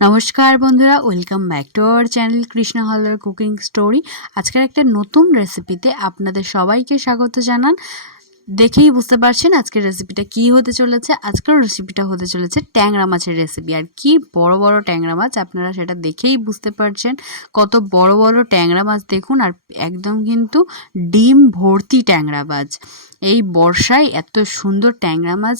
নমস্কার বন্ধুরা welcome back to our channel Krishna Haldar cooking story আজকের একটা নতুন রেসিপিতে আপনাদের সবাইকে স্বাগত জানান। দেখেই বুঝতে পারছেন আজকের রেসিপিটা কি হতে চলেছে। আজকের রেসিপিটা হতে চলেছে ট্যাংরা মাছের রেসিপি আর কি বড় বড় ট্যাংরা মাছ আপনারা সেটা দেখেই বুঝতে পারছেন। কত বড় বড় ট্যাংরা মাছ দেখুন, আর একদম কিন্তু ডিম ভর্তি ট্যাংরা মাছ। এই বর্ষায় এত সুন্দর ট্যাংরা মাছ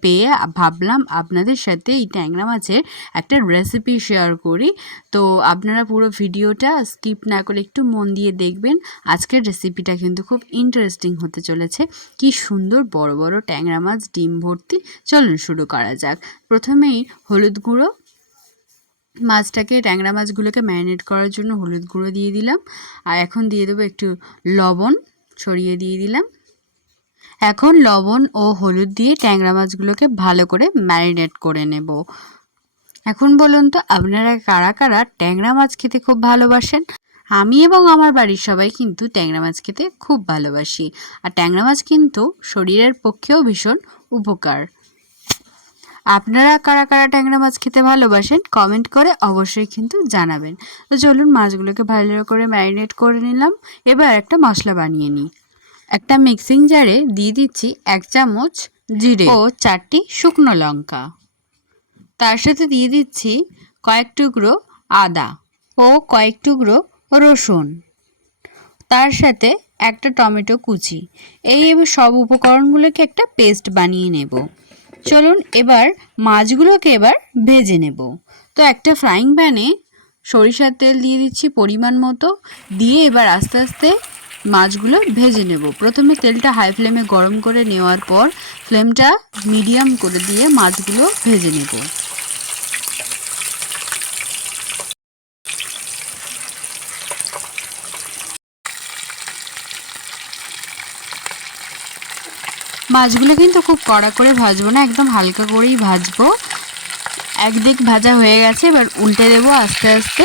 পেয়ে ভাবলাম আপনাদের সাথে এই ট্যাংরা মাছের একটা রেসিপি শেয়ার করি। তো আপনারা পুরো ভিডিওটা স্কিপ না করে একটু মন দিয়ে দেখবেন। আজকের রেসিপিটা কিন্তু খুব ইন্টারেস্টিং হতে চলেছে। কি সুন্দর বড় বড় ট্যাংরা মাছ, ডিম ভর্তি। চলুন শুরু করা যাক। প্রথমেই হলুদ গুঁড়ো। মাছটাকে, ট্যাংরা মাছগুলোকে ম্যারিনেট করার জন্য হলুদ গুঁড়ো দিয়ে দিলাম। আর এখন দিয়ে দেবো একটু লবণ, ছড়িয়ে দিয়ে দিলাম। এখন লবণ ও হলুদ দিয়ে ট্যাংরা মাছগুলোকে ভালো করে ম্যারিনেট করে নেব। এখন বলুন তো, আপনারা কারা কারা ট্যাংরা মাছ খেতে খুব ভালোবাসেন? আমি এবং আমার বাড়ির সবাই কিন্তু ট্যাংরা মাছ খেতে খুব ভালোবাসি। আর ট্যাংরা মাছ কিন্তু শরীরের পক্ষেও ভীষণ উপকার। আপনারা কারা কারা ট্যাংরা মাছ খেতে ভালোবাসেন কমেন্ট করে অবশ্যই কিন্তু জানাবেন। তো চলুন মাছগুলোকে ভালো করে ম্যারিনেট করে নিলাম। এবার একটা মশলা বানিয়ে নিই। একটা মিক্সিং জারে দিয়ে দিচ্ছি এক চামচ জিরে ও চারটি শুকনো লঙ্কা। তার সাথে দিয়ে দিচ্ছি কয়েক টুকরো আদা ও কয়েক টুকরো রসুন। তার সাথে একটা টমেটো কুচি। এই এবার সব উপকরণগুলোকে একটা পেস্ট বানিয়ে নেব। চলুন এবার মাছগুলোকে এবার ভেজে নেব। তো একটা ফ্রাইং প্যানে সরিষার তেল দিয়ে দিচ্ছি পরিমাণ মতো। দিয়ে এবার আস্তে আস্তে মাছগুলো ভেজে নেব। প্রথমে তেলটা হাই ফ্লেমে গরম করে নেওয়ার পর ফ্লেমটা মিডিয়াম করে দিয়ে মাছগুলো ভেজে নেব। মাছগুলো কিন্তু খুব কড়া করে ভাজবো না, একদম হালকা করেই ভাজবো। একদিক ভাজা হয়ে গেছে, এবার উল্টে দেবো আস্তে আস্তে।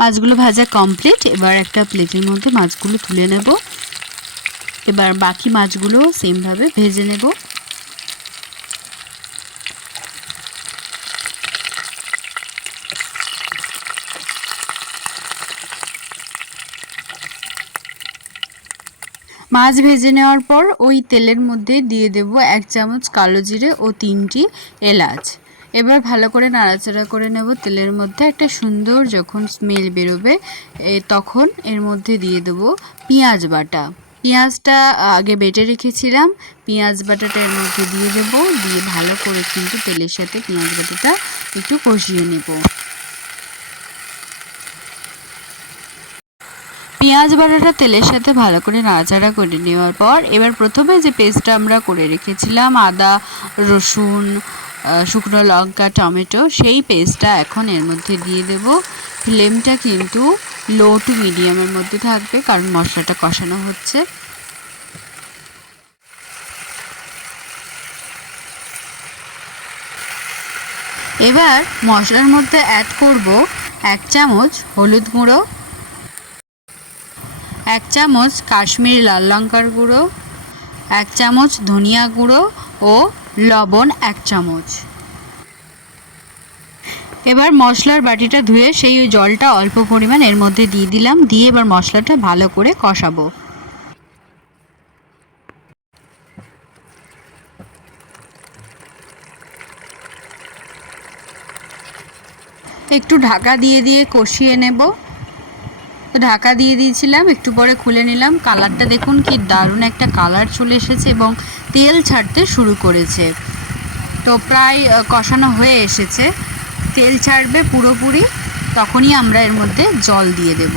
মাছগুলো ভাজা কমপ্লিট এবার একটা প্লেটের মধ্যে মাছগুলো তুলে নেব। এবার বাকি মাছগুলো সেমভাবে ভেজে নেব। মাছ ভেজে নেওয়ার পর ওই তেলের মধ্যে দিয়ে দেব এক চামচ কালো জিরে ও তিনটি এলাচ। এবার ভালো করে নাড়াচাড়া করে নেব তেলের মধ্যে। একটা সুন্দর যখন স্মেল বেরোবে তখন এর মধ্যে দিয়ে দেব পেঁয়াজ বাটা। পেঁয়াজটা আগে বেটে রেখেছিলাম, পেঁয়াজ বাটাটা এর মধ্যে দিয়ে দেব, দিয়ে ভালো করে কিন্তু তেলের সাথে পেঁয়াজ বাটাটা একটু কষিয়ে নেব। পেঁয়াজ বাটাটা তেলের সাথে ভালো করে নাড়াচাড়া করে নেওয়ার পর, এবার প্রথমে যে পেস্টটা আমরা করে রেখেছিলাম, আদা, রসুন শুকনো লঙ্কা, টমেটো, সেই পেস্টটা এখন এর মধ্যে দিয়ে দেব। ফ্লেমটা কিন্তু লো টু মিডিয়ামের মধ্যে থাকবে, কারণ মশলাটা কষানো হচ্ছে। এবার মশলার মধ্যে অ্যাড করব এক চামচ হলুদ গুঁড়ো, এক চামচ কাশ্মীরি লাল লঙ্কার গুঁড়ো, এক চামচ ধনিয়া গুঁড়ো ও লবণ এক চামচ। এবার মশলার বাটিটা ধুয়ে সেই জলটা অল্প পরিমাণ এর মধ্যে দিয়ে দিলাম। দিয়ে এবার মশলাটা ভালো করে কষাবো। একটু ঢাকা দিয়ে দিয়ে কষিয়ে নেব। ঢাকা দিয়ে দিয়েছিলাম, একটু পরে খুলে নিলাম। কালারটা দেখুন কি দারুণ একটা কালার চলে এসেছে এবং তেল ছাড়তে শুরু করেছে। তো প্রায় কষানো হয়ে এসেছে। তেল ছাড়বে পুরোপুরি, তখনই আমরা এর মধ্যে জল দিয়ে দেব।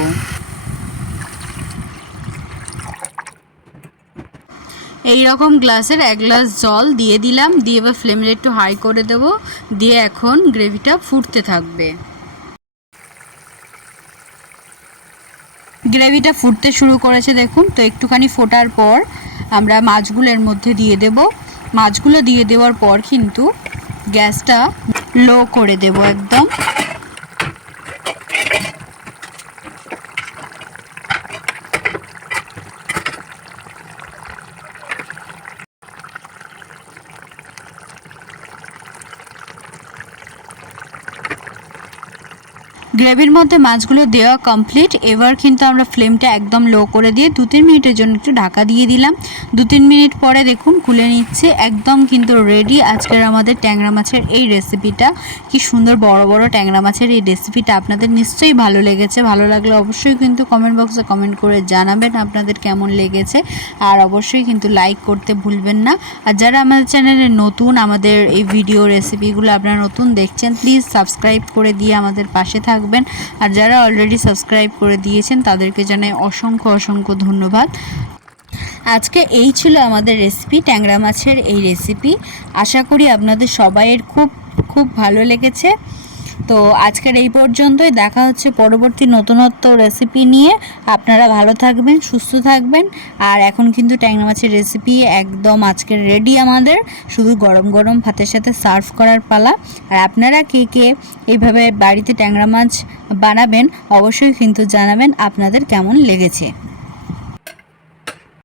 এই রকম গ্লাসের এক গ্লাস জল দিয়ে দিলাম, দিয়ে এবার ফ্লেমটা একটু হাই করে দেব। দিয়ে এখন গ্রেভিটা ফুটতে থাকবে। গ্রেভিটা ফুটতে শুরু করেছে, দেখুন, তো একটুখানি ফোটার পর আমরা মাছগুলোর মধ্যে দিয়ে দেব। মাছগুলো দিয়ে দেওয়ার পর কিন্তু গ্যাসটা লো করে দেব একদম। গ্রেভির মধ্যে মাছগুলো দেওয়া কমপ্লিট এবার কিন্তু আমরা ফ্লেমটা একদম লো করে দিয়ে দু তিন মিনিটের জন্য একটু ঢাকা দিয়ে দিলাম। দু তিন মিনিট পরে দেখুন খুলে নিচ্ছে, একদম কিন্তু রেডি আজকের আমাদের ট্যাংরা মাছের এই রেসিপিটা কি সুন্দর বড় বড় ট্যাংরা মাছের এই রেসিপিটা আপনাদের নিশ্চয়ই ভালো লেগেছে। ভালো লাগলে অবশ্যই কিন্তু কমেন্ট বক্সে কমেন্ট করে জানাবেন আপনাদের কেমন লেগেছে। আর অবশ্যই কিন্তু লাইক করতে ভুলবেন না। আর যারা আমাদের চ্যানেলে নতুন, আমাদের এই ভিডিও রেসিপিগুলো আপনারা নতুন দেখছেন প্লিজ সাবস্ক্রাইব করে দিয়ে আমাদের পাশে থাকবেন। আর যারা অলরেডি সাবস্ক্রাইব করে দিয়েছেন, তাদেরকে জানাই অসংখ্য অসংখ্য ধন্যবাদ। আজকে এই ছিল আমাদের রেসিপি ট্যাংরা মাছের এই রেসিপি আশা করি আপনাদের সবাইয়ের খুব খুব ভালো লেগেছে। তো আজকের এই পর্যন্তই। দেখা হচ্ছে পরবর্তী নতুনত্ব রেসিপি নিয়ে। আপনারা ভালো থাকবেন, সুস্থ থাকবেন। আর এখন কিন্তু ট্যাংরা মাছের রেসিপি একদম আজকের রেডি আমাদের। শুধু গরম গরম ভাতের সাথে সার্ভ করার পালা। আর আপনারা কে কে এইভাবে বাড়িতে ট্যাংরা মাছ বানাবেন, অবশ্যই কিন্তু জানাবেন আপনাদের কেমন লেগেছে।